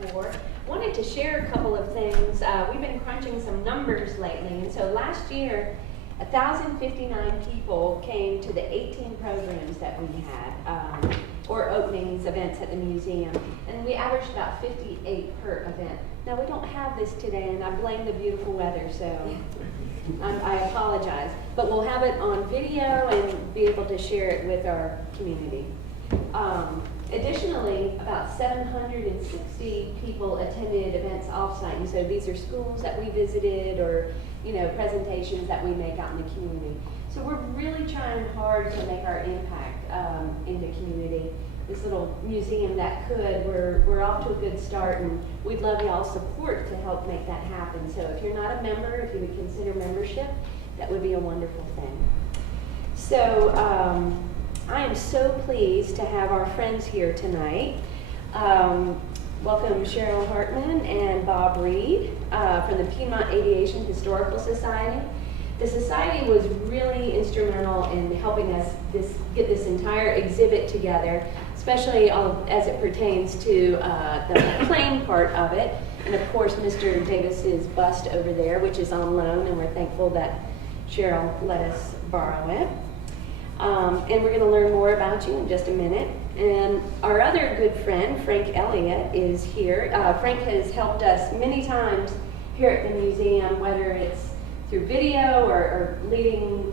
before. Wanted to share a couple of things. We've been crunching some numbers lately, and so last year, 1,059 people came to the 18 programs that we had, or openings, events at the museum, and we averaged about 58 per event. Now, we don't have this today, and I blame the beautiful weather, so I apologize. But we'll have it on video and be able to share it with our community. Additionally, about 760 people attended events offsite, and so these are schools that we visited or presentations that we make out in the community. So we're really trying hard to make our impact in the community. This little museum that could, we're off to a good start, and we'd love y'all's support to help make that happen. So if you're not a member, if you would consider membership, that would be a wonderful thing. So I am so pleased to have our friends here tonight. Welcome Cherryl Hartman and Bob Reed from the Piedmont Aviation Historical Society. The Society was really instrumental in helping us get this entire exhibit together, especially as it pertains to the plane part of it. And of course, Mr. Davis's bust over there, which is on loan, and we're thankful that Cherryl let us borrow it. And we're going to learn more about you in just a minute. And our other good friend, Frank Elliott, is here. Frank has helped us many times here at the museum, whether it's through video or leading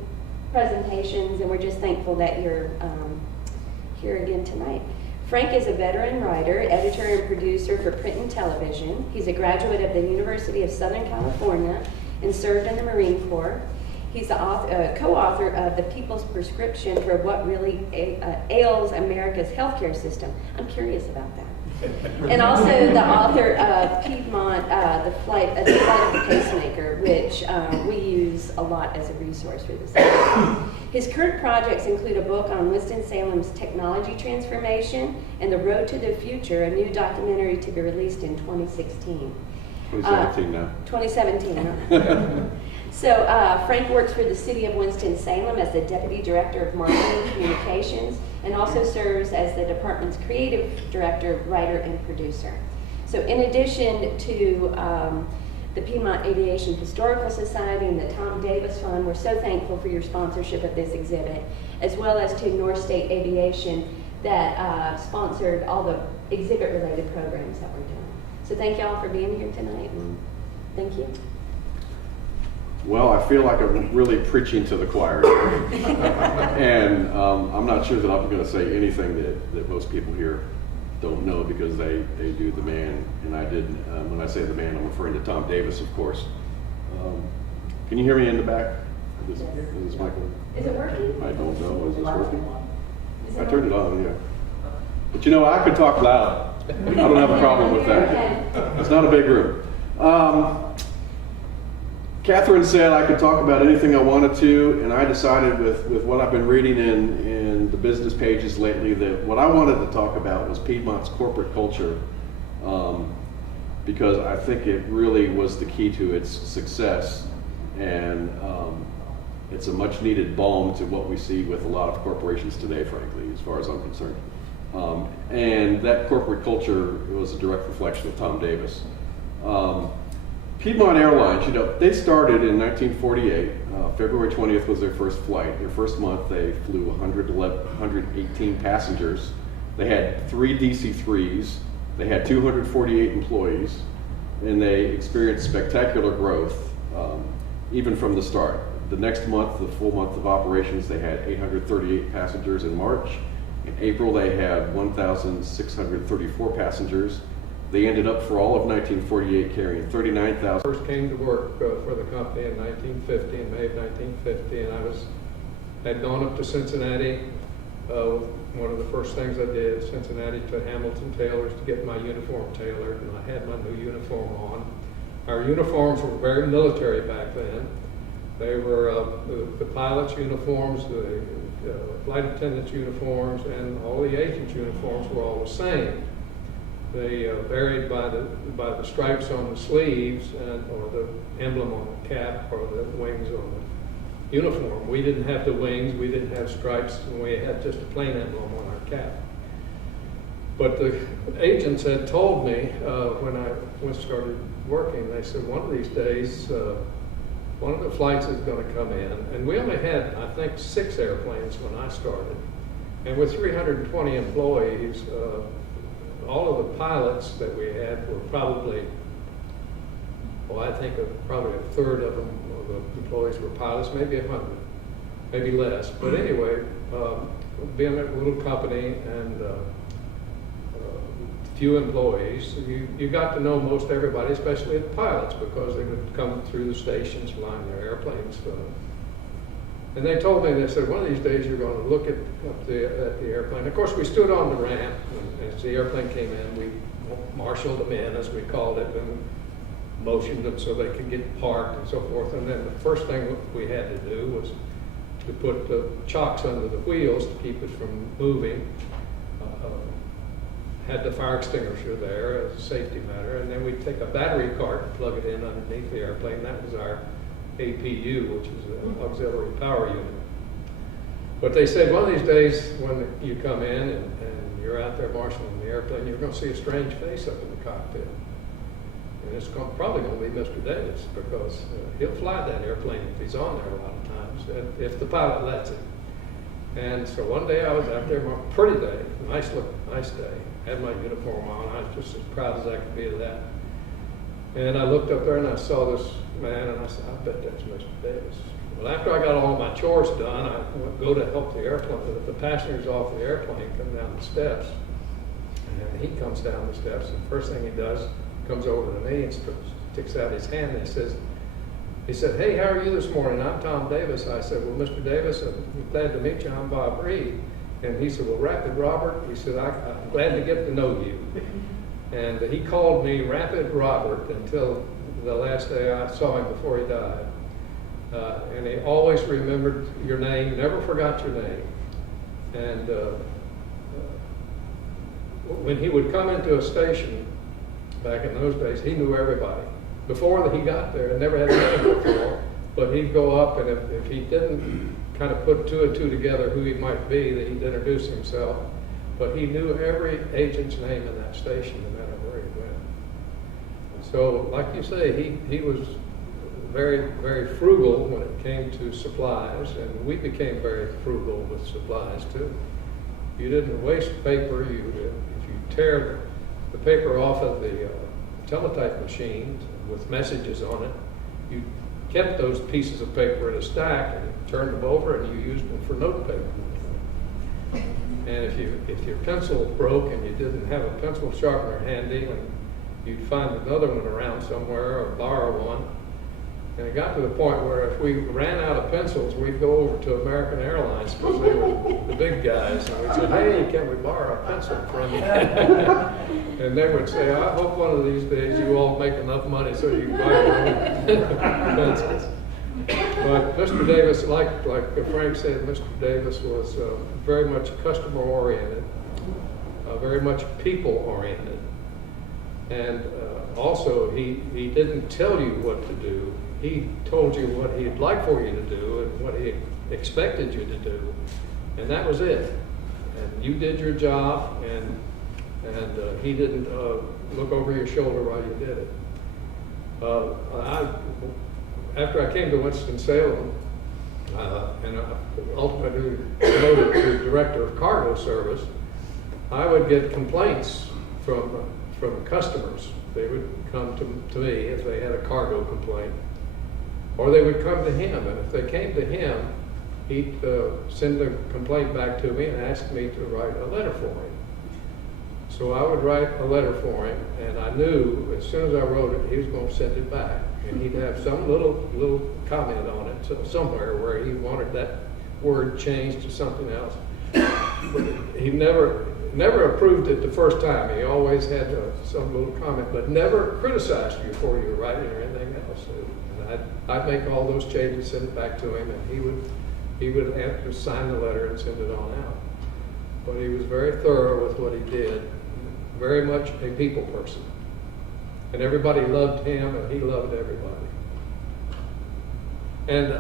presentations, and we're just thankful that you're here again tonight. Frank is a veteran writer, editor, and producer for print and television. He's a graduate of the University of Southern California and served in the Marine Corps. He's the co-author of The People's Prescription for What Really Ails America's Healthcare System. I'm curious about that. And also the author of Piedmont, the Flight of the Pacemaker, which we use a lot as a resource for this. His current projects include a book on Winston-Salem's technology transformation and The Road to the Future, a new documentary to be released in 2016. 2017 now. 2017, huh? So Frank works for the city of Winston-Salem as the Deputy Director of Marketing and Communications, and also serves as the department's creative director, writer, and producer. So in addition to the Piedmont Aviation Historical Society and the Tom Davis Fund, we're so thankful for your sponsorship of this exhibit, as well as to North State Aviation that sponsored all the exhibit-related programs that we're doing. So thank y'all for being here tonight. Thank you. Well, I feel like I'm really preaching to the choir here. And I'm not sure that I'm going to say anything that most people here don't know, because they do the man, and I did. When I say the man, I'm referring to Tom Davis, of course. Can you hear me in the back? Is this Michael? Is it working? I don't know. Is this working? I turned it on, yeah. But I could talk loud. I don't have a problem with that. It's not a big room. Catherine said I could talk about anything I wanted to, and I decided with what I've been reading in the business pages lately that what I wanted to talk about was Piedmont's corporate culture, because I think it really was the key to its success, and it's a much needed balm to what we see with a lot of corporations today, frankly, as far as I'm concerned. And that corporate culture was a direct reflection of Tom Davis. Piedmont Airlines, they started in 1948. February 20th was their first flight. Their first month, they flew 118 passengers. They had 3 DC-3s. They had 248 employees, and they experienced spectacular growth, even from the start. The next month, the full month of operations, they had 838 passengers in March. In April, they had 1,634 passengers. They ended up for all of 1948 carrying 39,000. First came to work for the company in 1950, in May of 1950, and I had gone up to Cincinnati. One of the first things I did, Cincinnati to Hamilton Tailors to get my uniform tailored, and I had my new uniform on. Our uniforms were very military back then. They were the pilot's uniforms, the flight attendant's uniforms, and all the agent's uniforms were all the same. They varied by the stripes on the sleeves or the emblem on the cap or the wings on the uniform. We didn't have the wings, we didn't have stripes, and we had just a plain emblem on our cap. But the agents had told me when I started working, they said one of these days, one of the flights is going to come in. And we only had, I think, 6 airplanes when I started. And with 320 employees, all of the pilots that we had were probably, well, I think probably a third of them, of the employees were pilots, maybe 100, maybe less. But anyway, being a little company and few employees, you got to know most everybody, especially the pilots, because they would come through the stations flying their airplanes. And they told me, they said, one of these days you're going to look at the airplane. Of course, we stood on the ramp, and as the airplane came in, we marshaled them in, as we called it, and motioned them so they could get parked and so forth. And then the first thing we had to do was to put the chocks under the wheels to keep it from moving. Had the fire extinguisher there as a safety matter, and then we'd take a battery cart and plug it in underneath the airplane. That was our APU, which is an auxiliary power unit. But they said one of these days when you come in and you're out there marshaling the airplane, you're going to see a strange face up in the cockpit. And it's probably going to be Mr. Davis, because he'll fly that airplane if he's on there a lot of times, if the pilot lets him. And so one day I was out there, pretty day, nice day, had my uniform on. I was just as proud as I could be of that. And I looked up there and I saw this man, and I said, I bet that's Mr. Davis. Well, after I got all my chores done, I would go to help the airplane, the passengers off the airplane come down the steps. And he comes down the steps, and the first thing he does, comes over to me and sticks out his hand, and he said, hey, how are you this morning? I'm Tom Davis. I said, well, Mr. Davis, I'm glad to meet you. I'm Bob Reed. And he said, well, Rapid Robert. He said, I'm glad to get to know you. And he called me Rapid Robert until the last day I saw him before he died. And he always remembered your name, never forgot your name. And when he would come into a station back in those days, he knew everybody. Before he got there, I never had met him before, but he'd go up, and if he didn't kind of put 2 and 2 together who he might be, that he'd introduce himself. But he knew every agent's name in that station, no matter where he went. So, like you say, he was very, very frugal when it came to supplies, and we became very frugal with supplies too. You didn't waste paper. If you tear the paper off of the teletype machine with messages on it, you kept those pieces of paper in a stack and turned them over, and you used them for note paper. And if your pencil broke and you didn't have a pencil sharpener handy, and you'd find another one around somewhere or borrow one. And it got to the point where if we ran out of pencils, we'd go over to American Airlines, because they were the big guys, and we'd say, hey, can we borrow a pencil from you? And they would say, I hope one of these days you all make enough money so you can buy your own pencils. But Mr. Davis, like Frank said, Mr. Davis was very much customer-oriented, very much people-oriented. And also, he didn't tell you what to do. He told you what he'd like for you to do and what he expected you to do. And that was it. And you did your job, and he didn't look over your shoulder while you did it. After I came to Winston-Salem, and ultimately promoted to Director of Cargo Service, I would get complaints from customers. They would come to me if they had a cargo complaint, or they would come to him. And if they came to him, he'd send the complaint back to me and ask me to write a letter for him. So I would write a letter for him, and I knew as soon as I wrote it, he was going to send it back. And he'd have some little comment on it somewhere where he wanted that word changed to something else. But he never approved it the first time. He always had some little comment, but never criticized you for your writing or anything else. And I'd make all those changes, send it back to him, and he would have to sign the letter and send it on out. But he was very thorough with what he did, very much a people person. And everybody loved him, and he loved everybody. And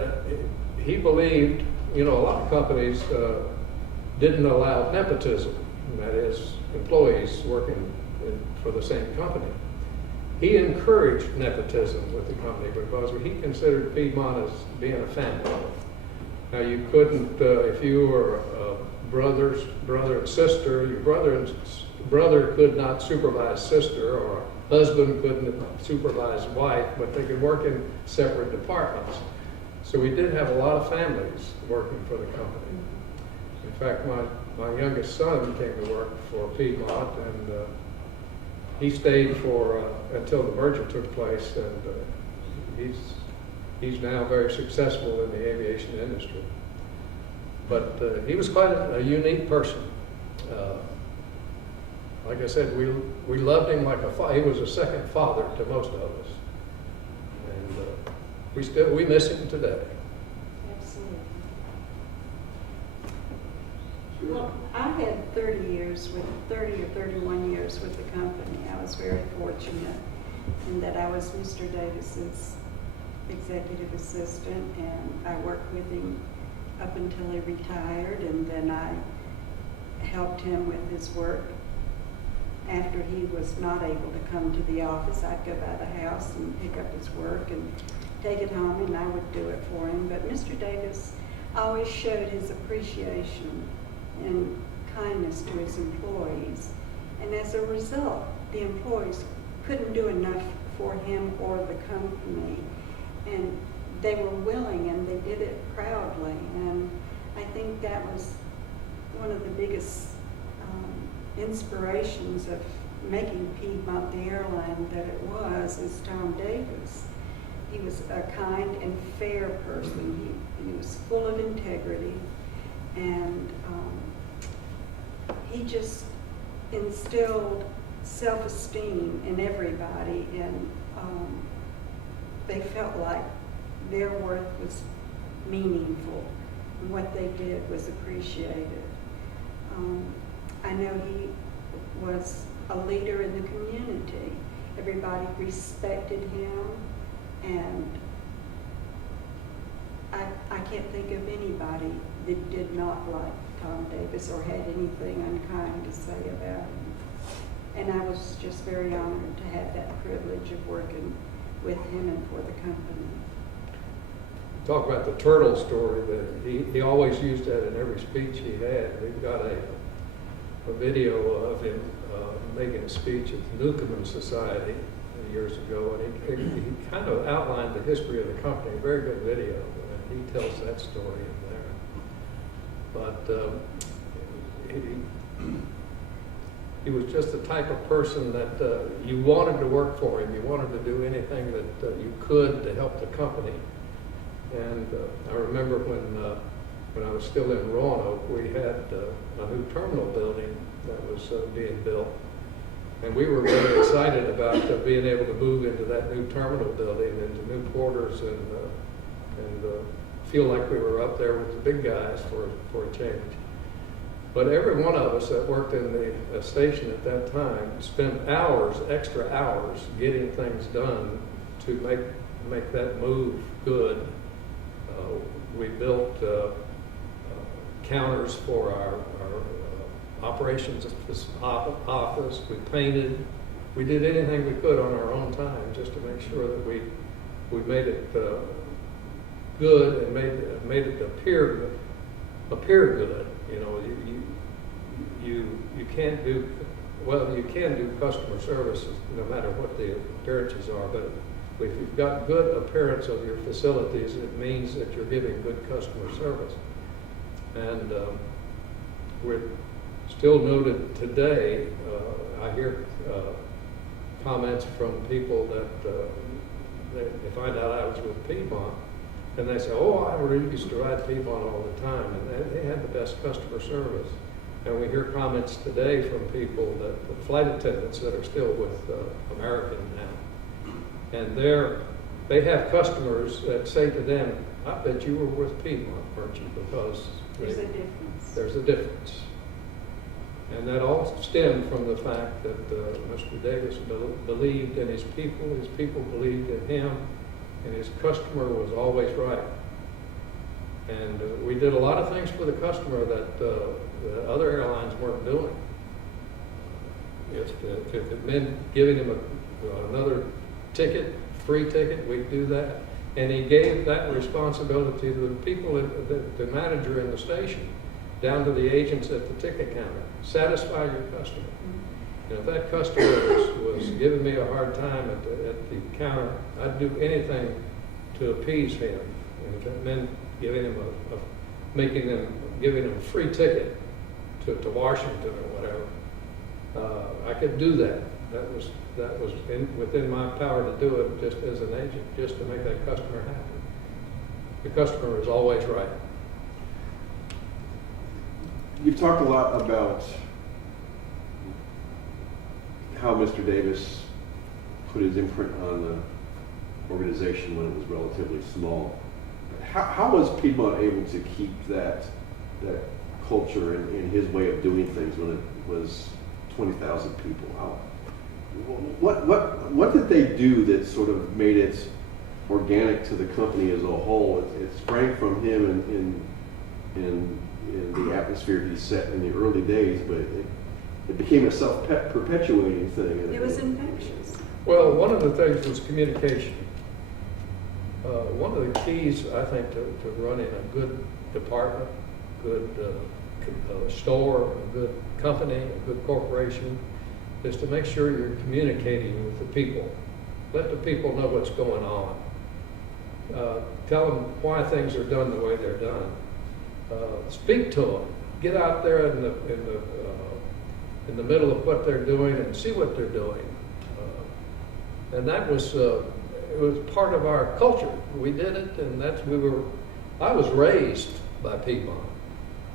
he believed, a lot of companies didn't allow nepotism. and that is employees working for the same company. He encouraged nepotism with the company because he considered Piedmont as being a family. Now you couldn't, if you were a brother and sister, your brother could not supervise sister, or a husband couldn't supervise wife, but they could work in separate departments. So we did have a lot of families working for the company. In fact, my youngest son came to work for Piedmont, and he stayed for until the merger took place, and he's now very successful in the aviation industry. But he was quite a unique person. Like I said, we loved him like a father. He was a second father to most of us, and we miss him today. Absolutely. Well, I had 30 or 31 years with the company. I was very fortunate in that I was Mr. Davis's executive assistant, and I worked with him up until he retired, and then I helped him with his work. After he was not able to come to the office, I'd go by the house and pick up his work and take it home, and I would do it for him. But Mr. Davis always showed his appreciation and kindness to his employees. And as a result, the employees couldn't do enough for him or the company. And they were willing, and they did it proudly. And I think that was one of the biggest inspirations of making Piedmont the airline that it was, is Tom Davis. He was a kind and fair person. He was full of integrity, and he just instilled self-esteem in everybody, and they felt like their work was meaningful, and what they did was appreciated. I know he was a leader in the community. Everybody respected him, and I can't think of anybody that did not like Tom Davis or had anything unkind to say about him. And I was just very honored to have that privilege of working with him and for the company. Talk about the turtle story. That he always used that in every speech he had. We've got a video of him making a speech at the Newcomen Society years ago, and he kind of outlined the history of the company. A very good video, and he tells that story in there. But he was just the type of person that you wanted to work for him. You wanted to do anything that you could to help the company. And I remember when I was still in Roanoke, we had a new terminal building that was being built. And we were very excited about being able to move into that new terminal building, into new quarters, and feel like we were up there with the big guys for a change. But every one of us that worked in the station at that time spent hours, extra hours, getting things done to make that move good. We built counters for our operations office. We painted. We did anything we could on our own time just to make sure that we made it good and made it appear good. You know, you can't do, well, you can do customer service no matter what the appearances are, but if you've got good appearance of your facilities, it means that you're giving good customer service. And we're still noted today. I hear comments from people that they find out I was with Piedmont, and they say, "Oh, I used to ride Piedmont all the time," and they had the best customer service. And we hear comments today from people, that flight attendants that are still with American now, and they have customers that say to them, "I bet you were with Piedmont, weren't you?" Because There's a difference. There's a difference. And that all stemmed from the fact that Mr. Davis believed in his people believed in him, and his customer was always right. And we did a lot of things for the customer that other airlines weren't doing. If it meant giving him another ticket, free ticket, we'd do that. And he gave that responsibility to the people, the manager in the station, down to the agents at the ticket counter. Satisfy your customer. And if that customer was giving me a hard time at the counter, I'd do anything to appease him. And if it meant giving him giving him a free ticket to Washington or whatever, I could do that. That was within my power to do it just as an agent, just to make that customer happy. The customer is always right. You've talked a lot about how Mr. Davis put his imprint on the organization when it was relatively small. How was Piedmont able to keep that culture in his way of doing things when it was 20,000 people? What did they do that sort of made it organic to the company as a whole? It sprang from him in the atmosphere he set in the early days, but it became a self-perpetuating thing. It was infectious. Well, one of the things was communication. One of the keys, I think, to running a good department, good store, a good company, a good corporation, is to make sure you're communicating with the people. Let the people know what's going on. Tell them why things are done the way they're done. Speak to them. Get out there in the middle of what they're doing and see what they're doing. And that was it was part of our culture. We did it, and I was raised by Piedmont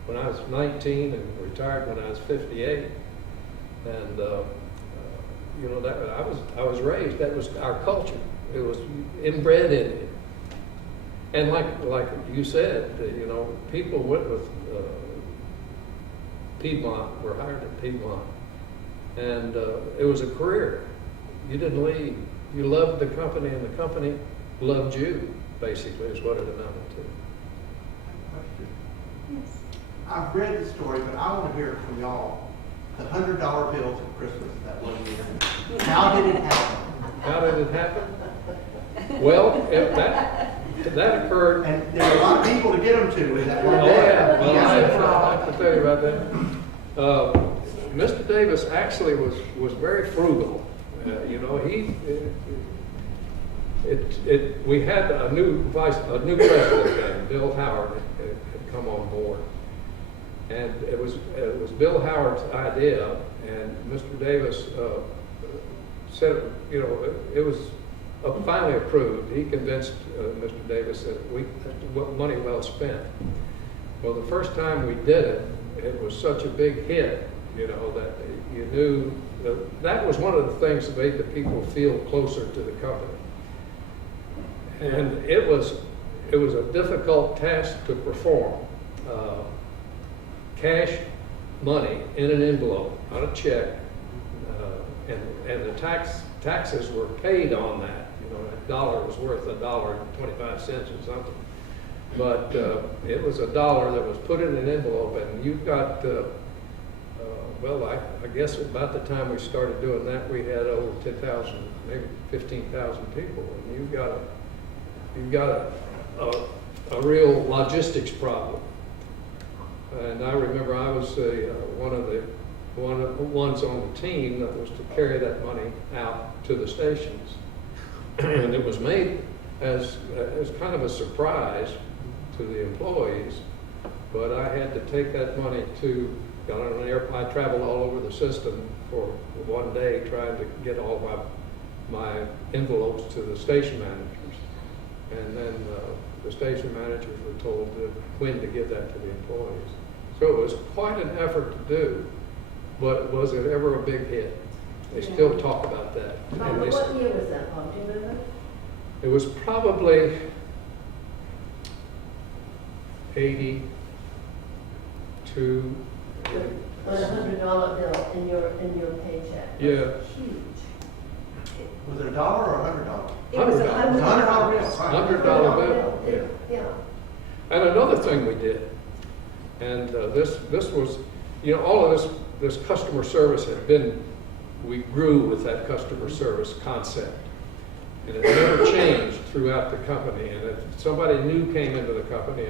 when I was 19 and retired when I was 58. And that I was raised. That was our culture. It was inbred in it. And like you said, people went with Piedmont, were hired at Piedmont, and it was a career. You didn't leave. You loved the company, and the company loved you. Basically, is what it amounted to. Yes. I've read the story, but I want to hear it from y'all. The $100 bills at Christmas that one year. How did it happen? How did it happen? Well, that occurred. And there were a lot of people to get them to in that one Oh day. yeah, well, Yes. I have to tell you about that. Mr. Davis actually was very frugal. We had a new president, Bill Howard, had come on board, and it was Bill Howard's idea, and Mr. Davis said, it was finally approved. He convinced Mr. Davis that money well spent. Well, the first time we did it, it was such a big hit, that you knew that was one of the things that made the people feel closer to the company. And it was a difficult task to perform. Cash money in an envelope, on a check, and the taxes were paid on that. A dollar was worth $1.25 or something. But it was $1 that was put in an envelope, and you've got, I guess about the time we started doing that, we had over 10,000, maybe 15,000 people, and you've got a real logistics problem. And I remember I was one of the ones on the team that was to carry that money out to the stations. And it was made as kind of a surprise to the employees, but I had to take that money got on an airplane. I traveled all over the system for one day trying to get all my envelopes to the station managers. And then the station managers were told when to give that to the employees. So it was quite an effort to do, but was it ever a big hit? They still talk about that. And What year was that, Bob? Do you remember? it was probably 82. On $100 bill in your paycheck. Yeah. That's huge. Was it $1 or $100? It was $100. $100 $100 bill. Yeah. And another thing we did, and this was, all of this customer service had been we grew with that customer service concept. And it never changed throughout the company. And if somebody new came into the company,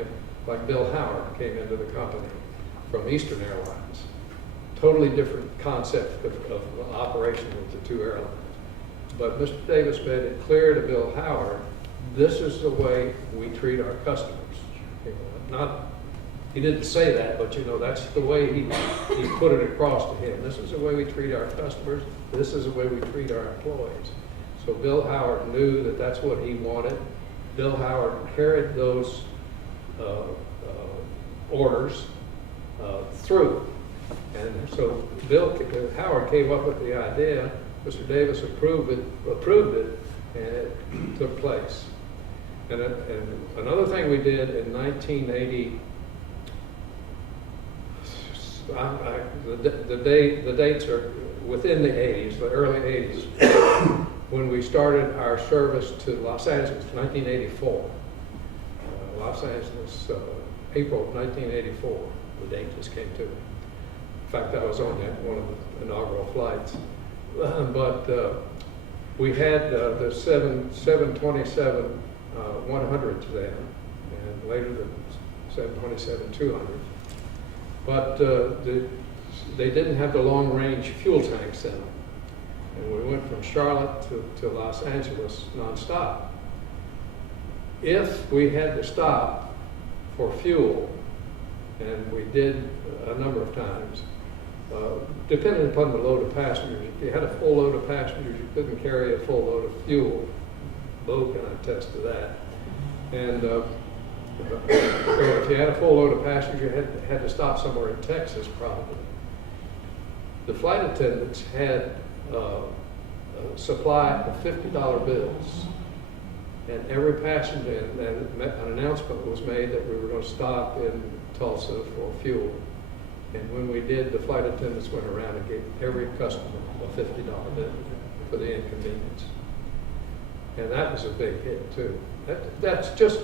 like Bill Howard came into the company from Eastern Airlines, totally different concept of operation with the two airlines. But Mr. Davis made it clear to Bill Howard, this is the way we treat our customers. You know, not, he didn't say that, but you know, that's the way he put it across to him. This is the way we treat our customers. This is the way we treat our employees. So Bill Howard knew that that's what he wanted. Bill Howard carried those orders through. And so Bill Howard came up with the idea. Mr. Davis approved it, and it took place. And another thing we did in 1980, the dates are within the 80s, the early 80s, when we started our service to Los Angeles, 1984. Los Angeles, April of 1984, the date just came to me. In fact, I was on one of the inaugural flights. But we had the 727 100s then, and later the 727 200. But they didn't have the long-range fuel tanks in them. And we went from Charlotte to Los Angeles nonstop. If we had to stop for fuel, and we did a number of times, depending upon the load of passengers. If you had a full load of passengers, you couldn't carry a full load of fuel. Bo can attest to that. And so if you had a full load of passengers, you had to stop somewhere in Texas probably. The flight attendants had a supply of $50 bills. And every passenger, and an announcement was made that we were going to stop in Tulsa for fuel. And when we did, the flight attendants went around and gave every customer a $50 bill for the inconvenience. And that was a big hit too. That's just,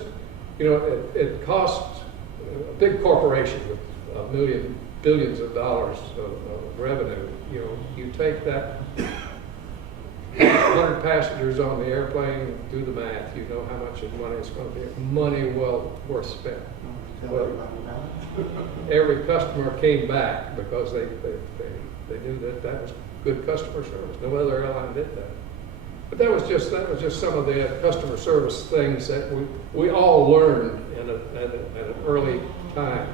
you know, it costs a big corporation with billions of dollars of revenue. You know, you take that 100 passengers on the airplane, do the math, you know how much money it's going to be. Money well worth spent. Well, every customer came back because they knew that was good customer service. No other airline did that. But that was just some of the customer service things that we all learned at an early time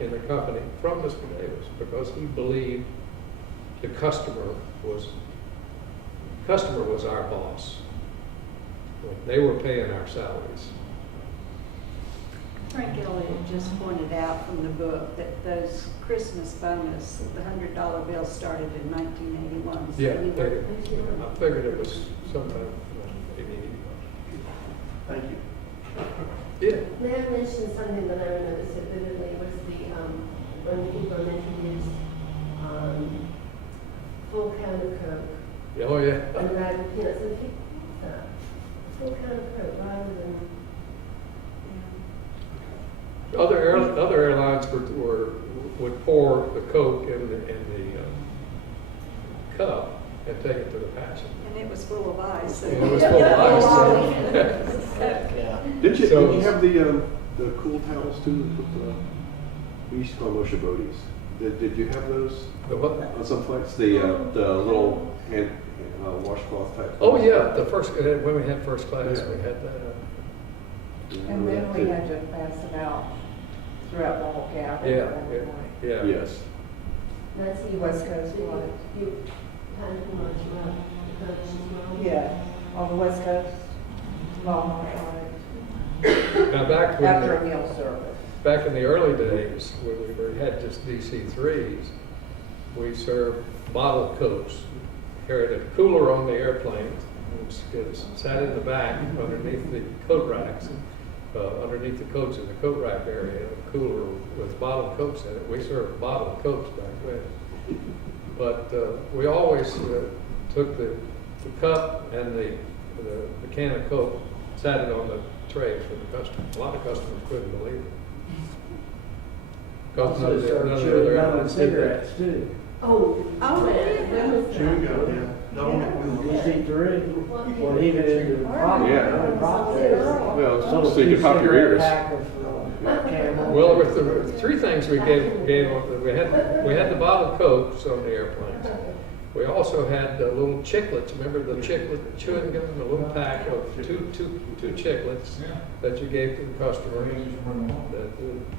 in the company from Mr. Davis, because he believed the customer was our boss. They were paying our salaries. Frank Elliott just pointed out from the book that those Christmas bonus, the $100 bill started in 1981. So Yeah, you were, I figured it was sometime in 80. Thank you. Yeah. May I mention something that I remember so vividly was when people introduced full can of Coke. Oh, yeah. And then I would, you know, so people, full can of Coke rather than. Other airlines would pour the Coke in the cup and take it to the passenger. and it was full of ice. And it was full of ice. Yeah. Did you So- have the cool towels too? We used to call them Oshabotis. Did you have those The what? on some flights? The little hand washcloth type. Oh, yeah, when we had first class, Yeah. we had that. And then we had to pass it out throughout the whole cabin. Yeah. Yes. That's you. West Coast flight. You kind of much about the Coke as well. Yeah, on the West Coast, long flight, Now, after a meal service. back in the early days, when we had just DC-3s, we served bottled Cokes. Carried a cooler on the airplane, sat in the back underneath the coat racks, underneath the coats in the coat rack area, a cooler with bottled Cokes in it. We served bottled Cokes back then. But we always took the cup and the can of Coke, sat it on the tray for the customer. A lot of customers couldn't believe it. Because none of the other airlines did that. cigarettes too. Oh, Oh, when yeah. was Chewing that? gum, yeah. Double wheel. DC3, or even into the pop. Yeah. Pop Well, so you can pop your ears. Pack of, Camel. Well, with the three things we gave we had the bottled Cokes on the airplanes. We also had little chiclets. Remember the chiclet chewing gum, a little pack of two chiclets that you gave to the customer.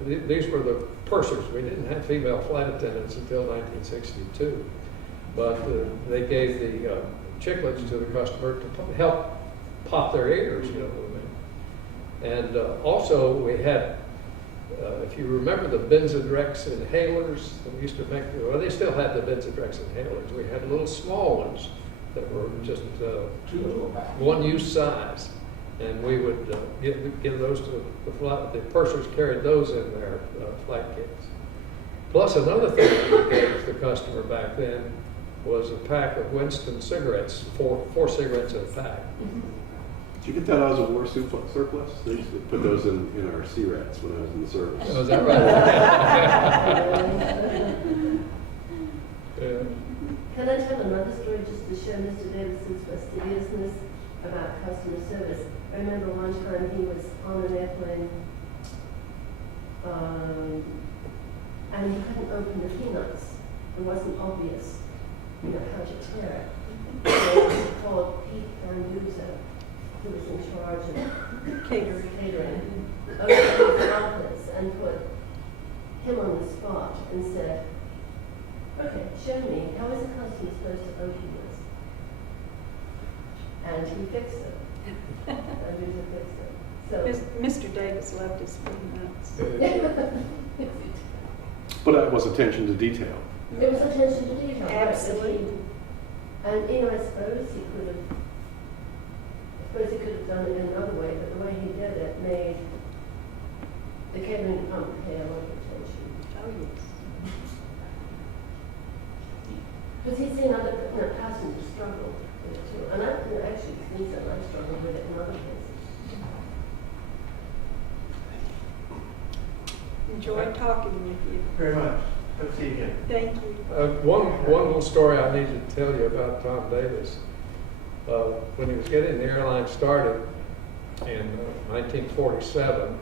These were the pursers. We didn't have female flight attendants until 1962, but they gave the chiclets to the customer to help pop their ears, you know what I mean? And also we had, if you remember the Benzodrex inhalers that we used to make, well, they still had the Benzodrex inhalers. We had little small ones that were just one-use size, and we would give those to the flight. The pursers carried those in their flight kits. Plus, another thing that we gave the customer back then was a pack of Winston cigarettes, four cigarettes in a pack. Did you get that out as a war surplus? They used to put those in our C-rats when I was in the service. Oh, is that right? Yeah. Can I tell another story just to show Mr. Davison's fastidiousness about customer service? I remember one time he was on an airplane, and he couldn't open the peanuts. It wasn't obvious, you know, how to tear it. So he called Pete Van Duzer, who was in charge of catering, over the outlets, and put him on the spot and said, okay, show me, how is a customer supposed to open this? And he fixed it. Van Duzer fixed it. So, Mr. Davis loved his peanuts. But that was attention to detail. it was attention to detail. right, but Absolutely. And, you know, I suppose he could have done it in another way, but the way he did it made the catering department pay a lot of attention. Oh, yes. Because he's seen other passengers struggle with it too. And I've actually seen some, I've struggled with it in other places. Enjoyed talking with you. Very much. Good to see you again. Thank you. One little story I need to tell you about Tom Davis. When he was getting the airline started in 1947,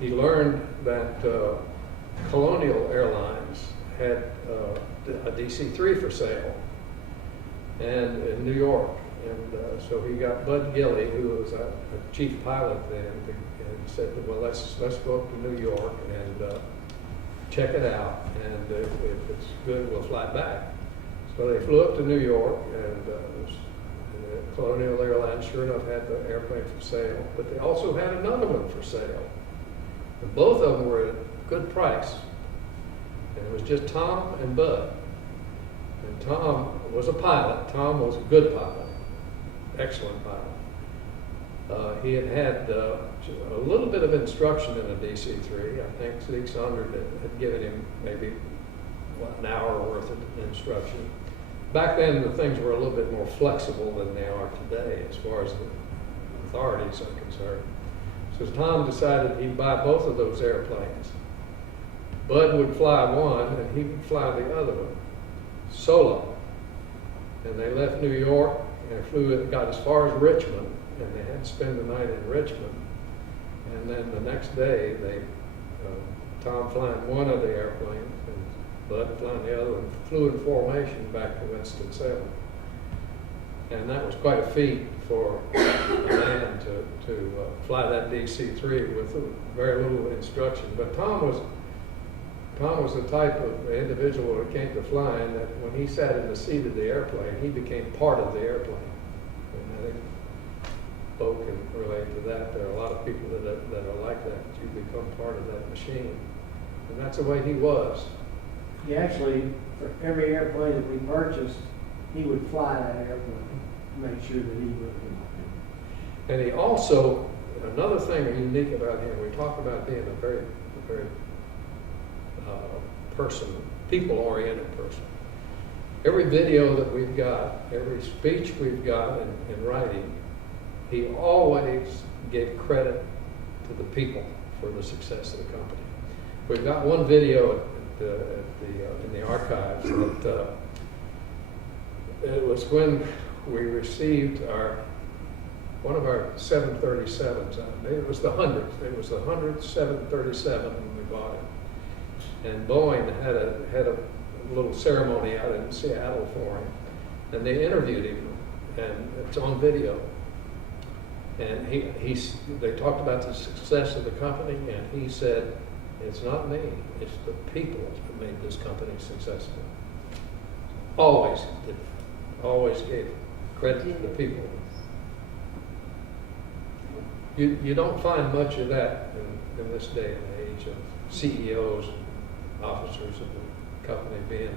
he learned that Colonial Airlines had a DC-3 for sale, and in New York. And so he got Bud Gilley, who was a chief pilot then, and said, well, let's go up to New York and check it out, and if it's good, we'll fly back. So they flew up to New York, and Colonial Airlines, sure enough, had the airplane for sale, but they also had another one for sale. And both of them were at a good price. And it was just Tom and Bud. And Tom was a pilot. Tom was a good pilot, excellent pilot. He had a little bit of instruction in a DC-3. I think Zeke Saunders had given him maybe an hour worth of instruction. Back then, the things were a little bit more flexible than they are today as far as the authorities are concerned. So Tom decided he'd buy both of those airplanes. Bud would fly one, and he would fly the other one, solo. And they left New York and got as far as Richmond, and they had to spend the night in Richmond. And then the next day, Tom flying one of the airplanes, and Bud flying the other one, flew in formation back to Winston-Salem. And that was quite a feat for a man to fly that DC-3 with very little instruction. But Tom was the type of individual that came to flying that when he sat in the seat of the airplane, he became part of the airplane. And I think Bo can relate to that. There are a lot of people that are like that. You become part of that machine. And that's the way he was. He actually, for every airplane that we purchased, he would fly that airplane, make sure that he would. And he also, another thing unique about him, we talk about being a very people-oriented person. Every video that we've got, every speech we've got in writing, he always gave credit to the people for the success of the company. We've got one video in the archives that it was when we received one of our 737s. It was the 100th. It was the 100th 737 when we bought it. And Boeing had a little ceremony out in Seattle for him, and they interviewed him, and it's on video. And they talked about the success of the company, and he said, "It's not me, it's the people that made this company successful." Always gave credit to the people. You don't find much of that in this day and age of CEOs, officers of the company being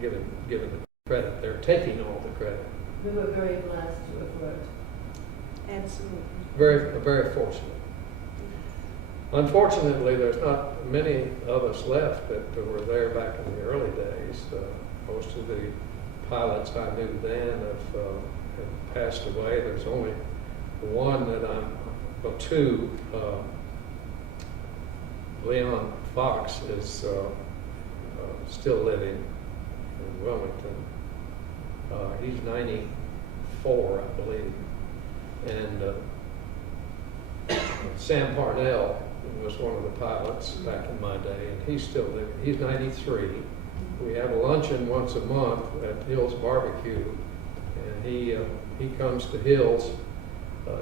given the credit. They're taking all the credit. We were very blessed to have worked. Absolutely. Very fortunate. Unfortunately, there's not many of us left that were there back in the early days. Most of the pilots I knew then have passed away. There's only one that two. Leon Fox is still living in Wilmington. He's 94, I believe. And Sam Parnell was one of the pilots back in my day, and he's still living. He's 93. We have a luncheon once a month at Hills Barbecue, and he comes to Hills,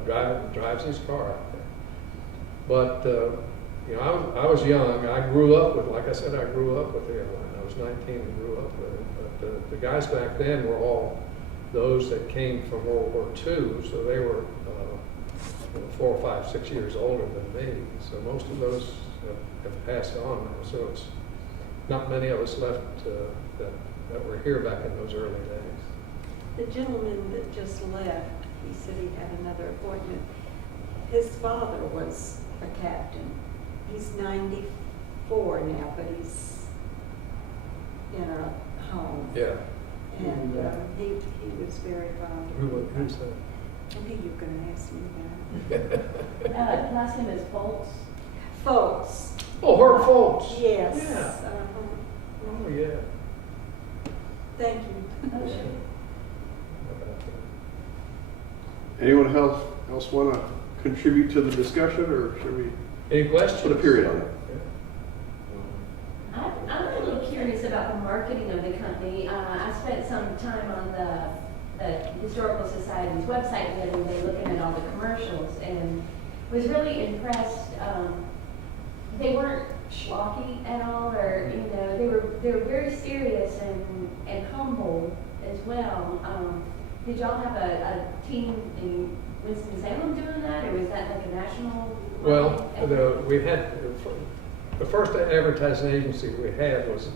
drives his car out there. But I was young. I grew up with, like I said, I grew up with the airline. I was 19 and grew up with it. But the guys back then were all those that came from World War II, so they were 4, 5, 6 years older than me. So most of those have passed on now. So it's not many of us left that were here back in those early days. The gentleman that just left, he said he had another appointment. His father was a captain. He's 94 now, but he's in a home. Yeah. And he was very fond of Who's that? I knew you were going to ask me that. Last name is Foltz. Folks. Oh, Herb Foltz. Yes. Yeah. Oh, yeah. Thank you. Oh, sure. Anyone else want to contribute to the discussion, or should we Any questions? put a period on it? I'm a little curious about the marketing of the company. I spent some time on the Historical Society's website the other day looking at all the commercials and was really impressed. They weren't schlocky at all, or they were very serious and humble as well. Did y'all have a team in Winston-Salem doing that, or was that like a national? Well, we had the first advertising agency we had was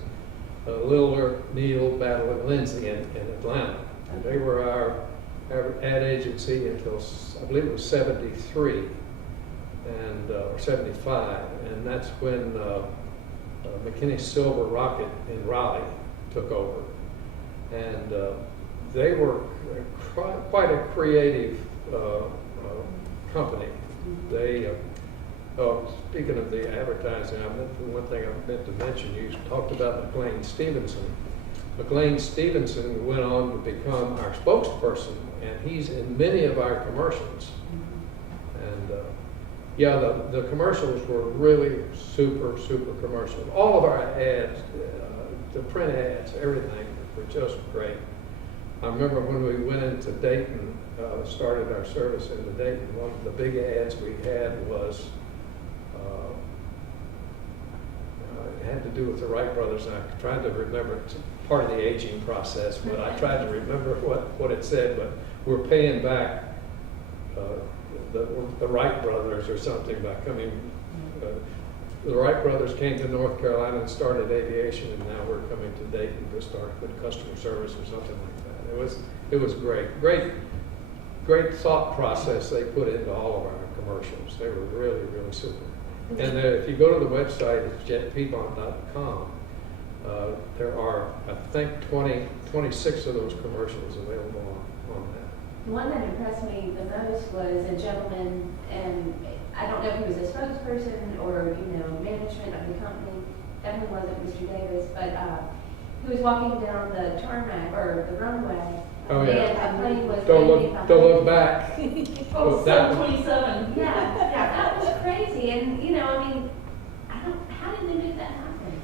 Liller, Neal, Battle, and Lindsay in Atlanta. And they were our ad agency until I believe it was 73 or 75, and that's when McKinney Silver Rocket in Raleigh took over, and they were quite a creative company. They speaking of the advertising, one thing I meant to mention, you talked about McLean Stevenson. McLean Stevenson went on to become our spokesperson, and he's in many of our commercials. And the commercials were really super commercials. All of our ads, the print ads, everything were just great. I remember when we went into Dayton, started our service into Dayton, one of the big ads we had was it had to do with the Wright brothers, and I tried to remember, it's part of the aging process, but I tried to remember what it said, but we're paying back the Wright brothers or something by coming. The Wright brothers came to North Carolina and started aviation, and now we're coming to Dayton to start with customer service or something like that. It was great thought process they put into all of our commercials. They were really super. And if you go to the website, it's jetpiedmont.com. There are, I think, 26 of those commercials available on that. One that impressed me the most was a gentleman, and I don't know if he was a spokesperson or, management of the company. Definitely wasn't Mr. Davis, but, he was walking down the tarmac or the runway. Oh, yeah. And a plane was Don't landing look, don't look back. Oh, That- 727. Yeah, that was crazy. And, how did they make that happen?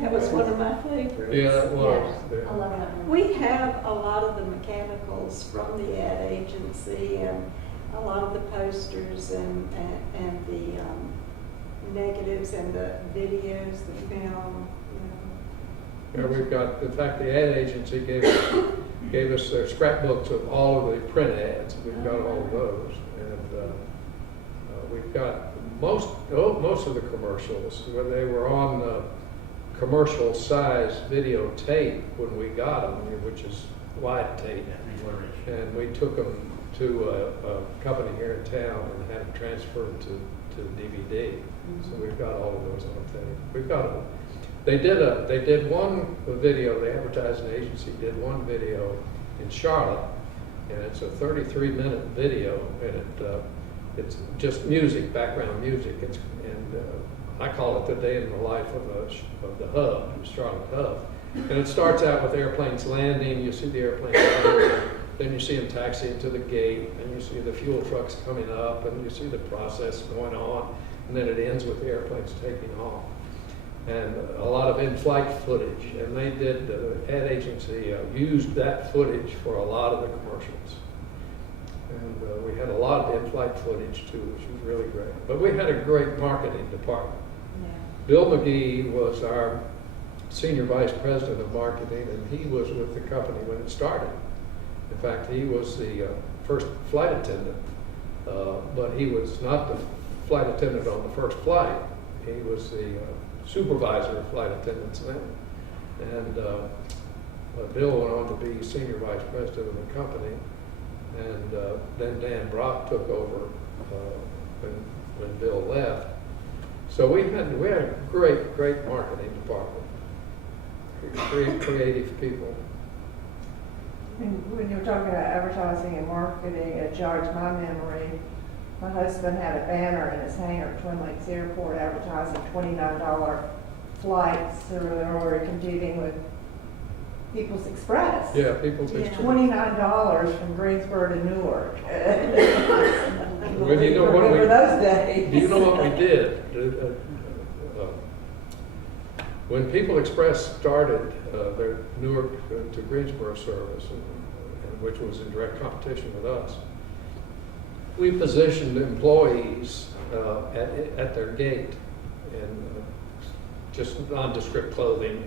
That was one of my favorites. Yeah, it was. Yeah, I love that one. We have a lot of the mechanicals from the ad agency and a lot of the posters and the negatives and the videos, the film, Yeah, we've got, in fact, the ad agency gave us their scrapbooks of all of the print ads. We've got all of those. And we've got most of the commercials, where they were on commercial size videotape when we got them, which is wide tape. And we took them to a company here in town and had them transferred to DVD. So we've got all of those on tape. We've got them. They did one video, the advertising agency did one video in Charlotte, and it's a 33-minute video, and it's just music, background music. I call it the day in the life of the hub, the Charlotte hub. And it starts out with airplanes landing. You see the airplanes landing, then you see them taxi into the gate, and you see the fuel trucks coming up, and you see the process going on, and then it ends with the airplanes taking off. And a lot of in-flight footage, and they did, the ad agency used that footage for a lot of the commercials. And we had a lot of in-flight footage too, which was really great. But we had a great marketing department. Bill McGee was our senior vice president of marketing, and he was with the company when it started. In fact, he was the first flight attendant, but he was not the flight attendant on the first flight. He was the supervisor of flight attendants then. And Bill went on to be senior vice president of the company. And then Dan Brock took over when Bill left. So we had a great marketing department, creative people. And when you were talking about advertising and marketing, it jogged my memory. My husband had a banner in his hangar at Twin Lakes Airport advertising $29 flights, so they were competing with People's Express. Yeah, People's Yeah. Express. $29 from Greensboro to Newark. Well, you know what we- Remember those days? Do you know what we did? When People Express started their Newark to Greensboro service, and which was in direct competition with us, we positioned employees at their gate in just nondescript clothing,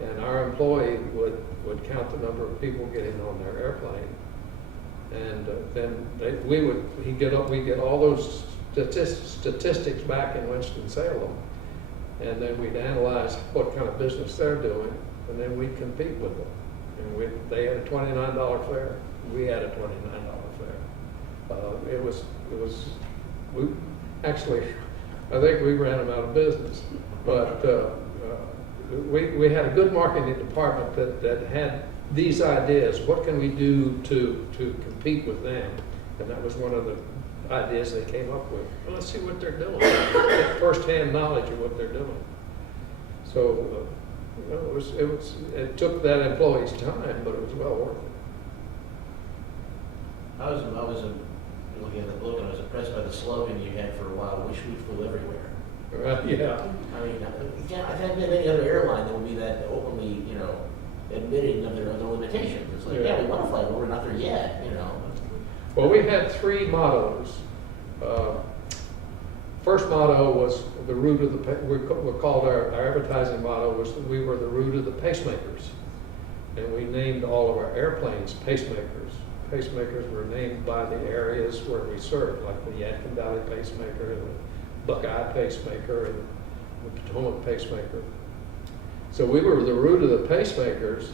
and our employee would count the number of people getting on their airplane, and then we get all those statistics back in Winston-Salem, and then we'd analyze what kind of business they're doing, and then we'd compete with them. And they had a $29 fare, we had a $29 fare. I think we ran them out of business, but we had a good marketing department that had these ideas. What can we do to compete with them? And that was one of the ideas they came up with. Well, let's see what they're doing. Get first-hand knowledge of what they're doing. So it took that employee's time, but it was well worth it. I was looking at the book, and I was impressed by the slogan you had for a while, "Wish we flew everywhere." Yeah. I mean, I haven't been any other airline that will be that openly, admitting of their limitations. It's like, yeah, we want to fly, but we're not there yet, Well, we had three mottos. First motto was the root of the, we called our advertising motto was that we were the root of the pacemakers. And we named all of our airplanes pacemakers. Pacemakers were named by the areas where we served, like the Yadkin Valley Pacemaker, and the Buckeye Pacemaker, and the Potomac Pacemaker. So we were the root of the pacemakers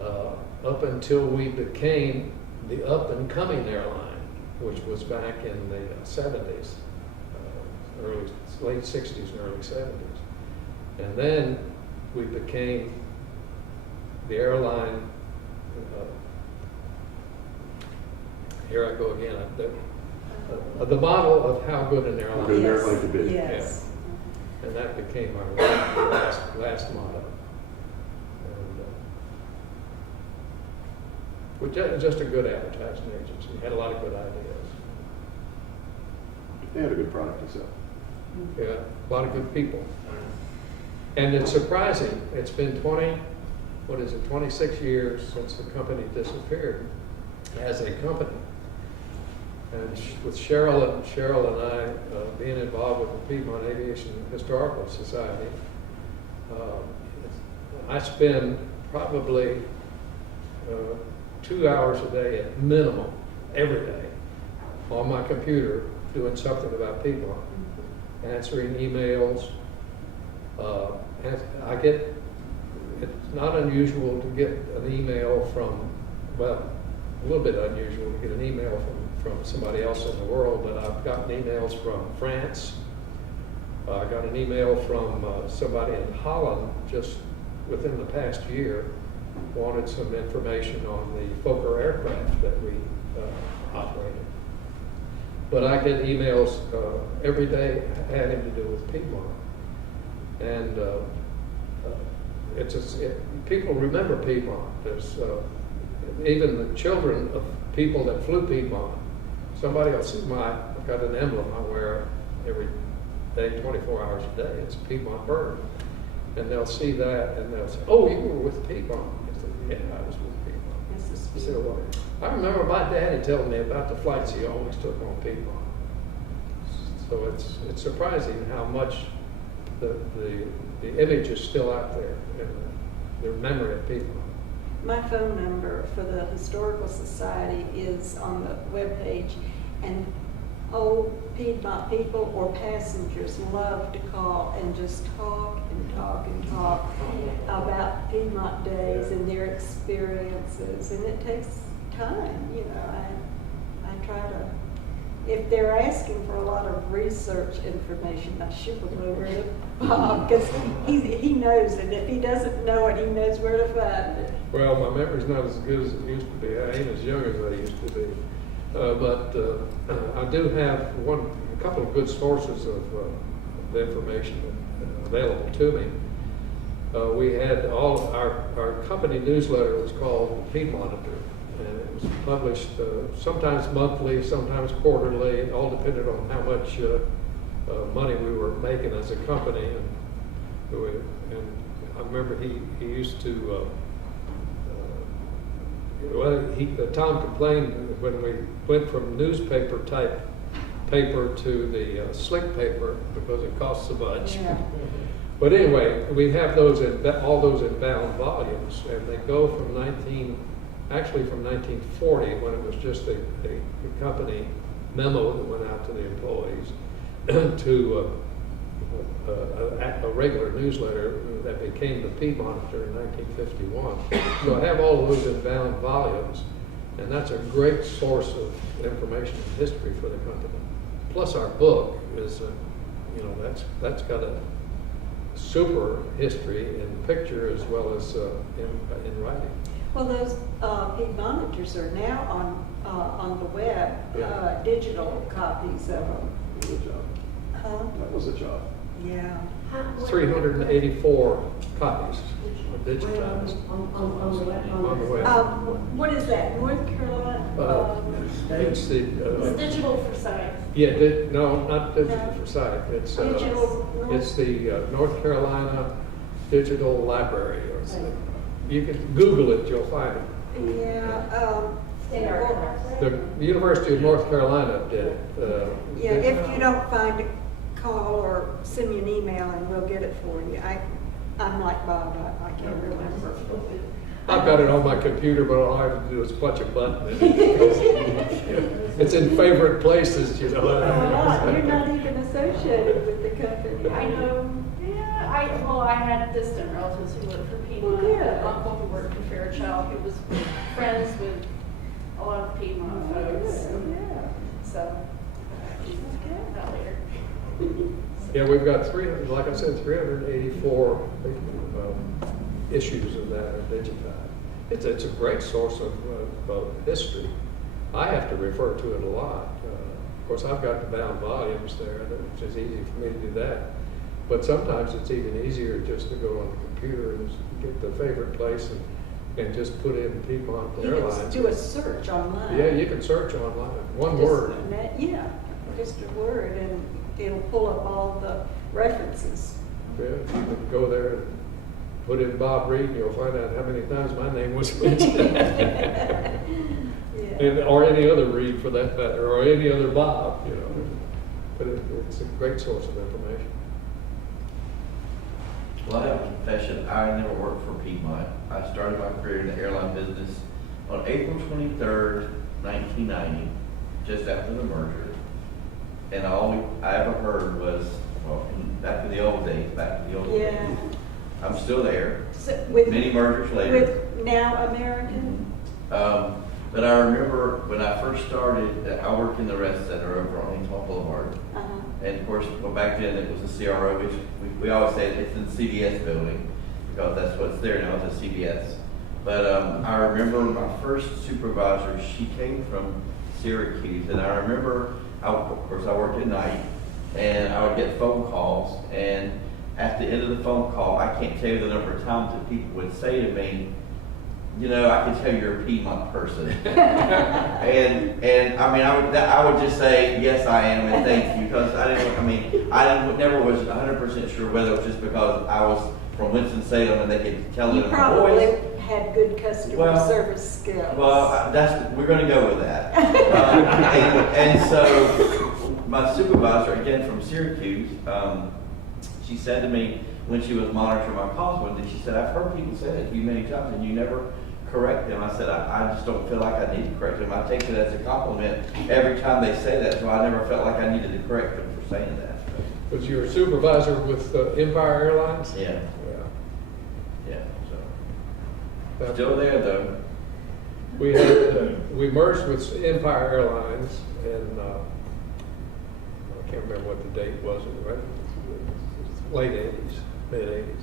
up until we became the up-and-coming airline, which was back in the 70s, late 60s and early 70s. And then we became the airline, here I go again, the model of how good an airline Good is. airline could be. Yes. And that became our last motto. And, we're just a good advertising agency. Had a lot of good ideas. They had a good product to sell. Yeah, a lot of good people. And it's surprising, it's been 26 years since the company disappeared as a company. And with Cherryl and I being involved with the Piedmont Aviation Historical Society, I spend probably 2 hours a day at minimum every day on my computer doing something about Piedmont, answering emails. And it's not unusual to get an email from, well, a little bit unusual to get an email from somebody else in the world, but I've gotten emails from France. I got an email from somebody in Holland just within the past year, wanted some information on the Fokker aircraft that we operated. But I get emails every day having to do with Piedmont. And people remember Piedmont. There's even the children of people that flew Piedmont. Somebody will see I've got an emblem I wear every day, 24 hours a day. It's a Piedmont bird. And they'll see that and they'll say, "Oh, you were with Piedmont." I said, "Yeah, I was with Piedmont." I said, "Well, I remember my daddy telling me about the flights he always took on Piedmont." So it's surprising how much the image is still out there in their memory of Piedmont. My phone number for the Historical Society is on the webpage, and old Piedmont people or passengers love to call and just talk and talk and talk about Piedmont days and their experiences, and it takes time, you know. I try to, if they're asking for a lot of research information, I ship them over to Bob, because he knows it. If he doesn't know it, he knows where to find it. Well, my memory's not as good as it used to be. I ain't as young as I used to be. But I do have a couple of good sources of the information available to me. We had our company newsletter was called Piedmonitor, and it was published sometimes monthly, sometimes quarterly. It all depended on how much money we were making as a company. And I remember he used to. Tom complained when we went from newspaper type paper to the slick paper because it cost so much. Yeah. But anyway, we have all those in bound volumes, and they go from 1940, when it was just a company memo that went out to the employees, to a regular newsletter that became the Piedmonitor in 1951. So I have all of those in bound volumes, and that's a great source of information and history for the company. Plus our book is, that's got a super history in picture as well as in writing. Well, those Piedmonitors are now on the web, Yeah. digital copies of them. That was a job. Huh? That was a job. Yeah. 384 copies digitized On the web. on the web. What is that, North Carolina? It's the It's digital for sight. no, not digital for sight. It's the North Carolina Digital Library. Or something. You can Google it, you'll find it. Yeah. The University of North Carolina did it. Yeah, if you don't find it, call or send me an email and we'll get it for you. I'm like Bob, I can't remember. I've got it on my computer, but all I have to do is punch a button. It's in favorite places, you know. You're not even associated with the company. I know. Yeah, I had distant relatives who worked for Piedmont. Oh, good. An uncle who worked for Fairchild, who was friends with a lot of Piedmont folks. Yeah. So, out there. Yeah, we've got 300, like I said, 384 issues of that are digitized. It's a great source of history. I have to refer to it a lot. Of course, I've got the bound volumes there, which is easy for me to do that. But sometimes it's even easier just to go on the computer and get the favorite place and just put in Piedmont You Airlines. can do a search online. Yeah, you can search online, one Just word. Yeah, just a word, and it'll pull up all the references. Yeah, you can go there and put in Bob Reed, and you'll find out how many times my name was mentioned. Yeah. And, or any other Reed for that matter, or any other Bob, you know. But it's a great source of information. Well, I have a confession. I never worked for Piedmont. I started my career in the airline business on April 23rd, 1990, just after the merger. And all I ever heard was, well, back in the old days, Yeah. I'm still there, So with, many mergers later. with Now American? But I remember when I first started, I worked in the rest center over on Hinshaw Boulevard. Uh-huh. And of course, well, back then it was a CRO, which we always say it's in the CBS building because that's what's there now, it's a CBS. But I remember my first supervisor, she came from Syracuse, and I remember, of course, I worked at night, and I would get phone calls, and at the end of the phone call, I can't tell you the number of times that people would say to me, you know, I can tell you're a Piedmont person. and I mean, I would just say, yes, I am, and thank you, because I never was 100% sure whether it was just because I was from Winston-Salem and they could tell it You in my probably voice. had good customer Well, service skills. Well, we're going to go with that. And so my supervisor, again from Syracuse, she said to me when she was monitoring my calls one day, she said, I've heard people say that to you many times and you never correct them. I said, I just don't feel like I need to correct them. I take it as a compliment every time they say that, so I never felt like I needed to correct them for saying that. Was you a supervisor with Empire Airlines? Yeah, Yeah. so. Still there though. We had, we merged with Empire Airlines, and I can't remember what the date was, right? Late 80s, mid 80s.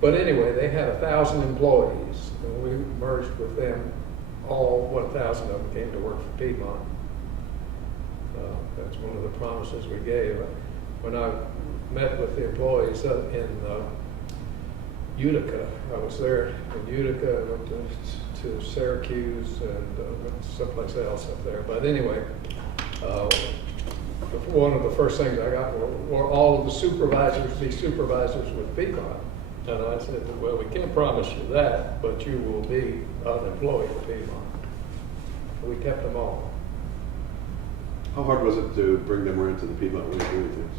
But anyway, they had 1,000 employees, and we merged with them. All 1,000 of them came to work for Piedmont. That's one of the promises we gave. When I met with the employees in Utica, I was there in Utica, I went to Syracuse and went someplace else up there. But anyway, one of the first things I got were all of the supervisors be supervisors with Piedmont. And I said, well, we can't promise you that, but you will be an employee of Piedmont. We kept them all. How hard was it to bring them around to the Piedmont way of doing things?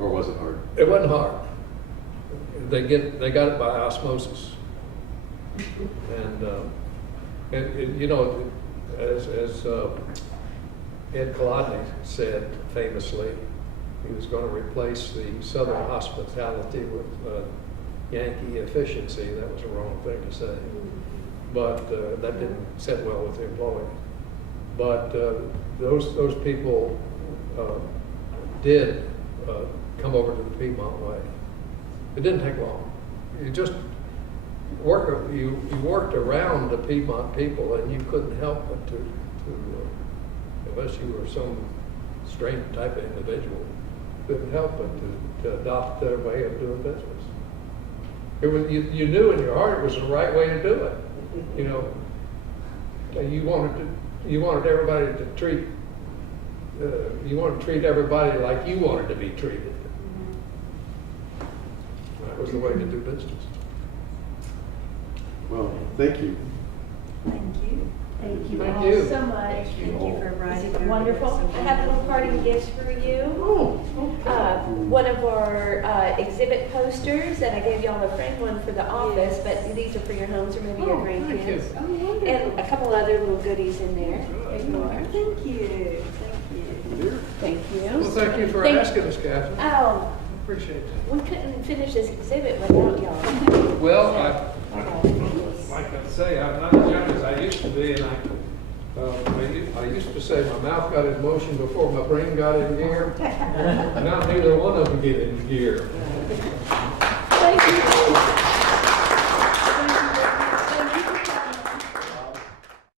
Or was it hard? It wasn't hard. They got it by osmosis. And you know, as Ed Kolodny said famously, he was going to replace the Southern hospitality with Yankee efficiency. That was a wrong thing to say, but that didn't sit well with the employees. But those people did come over to the Piedmont way. It didn't take long. You just you worked around the Piedmont people, and you couldn't help but to unless you were some strange type of individual, couldn't help but to adopt their way of doing business. It was you knew in your heart it was the right way to do it. You know, you wanted everybody to treat. You wanted to treat everybody like you wanted to be treated. That was the way to do business. Well, thank you. Thank you. Thank you Thank all you. so much. Thank you for writing. This is wonderful. I have little parting gifts for you. One of our exhibit posters, and I gave y'all a framed one for the office, but these are for your homes or maybe your grandkids. Oh, wonderful. And a couple other little goodies in there. There you are. Thank you. Thank you. Thank you. Well, thank you for Thank- asking us, Catherine. Oh, Appreciate that. we couldn't finish this exhibit without y'all. Well, like I say, I'm not as young as I used to be, and I used to say my mouth got in motion before my brain got in gear. Now neither one of them get in gear.